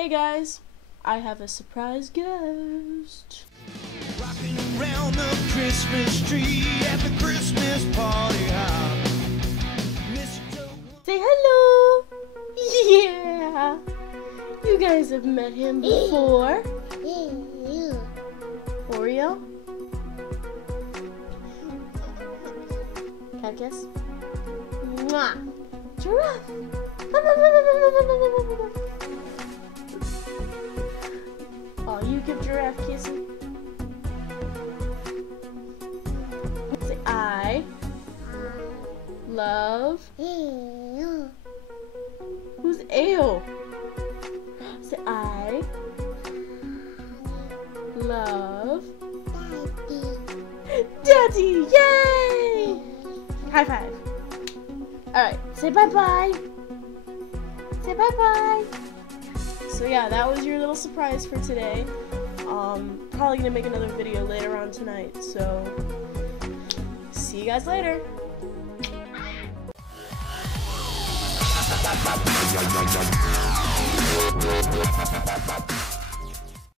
Hey guys, I have a surprise guest. Rocking around the Christmas tree at the Christmas party hop. Say hello! Yeah! You guys have met him before. Oreo? Cactus? Mwah! Giraffe! Oh, you give Giraffe kissy. Say I love. Who's Ale? Say I love Daddy. Yay! High five. Alright, say bye-bye. Say bye-bye. So yeah, that was your little surprise for today. Probably gonna make another video later on tonight, so see you guys later.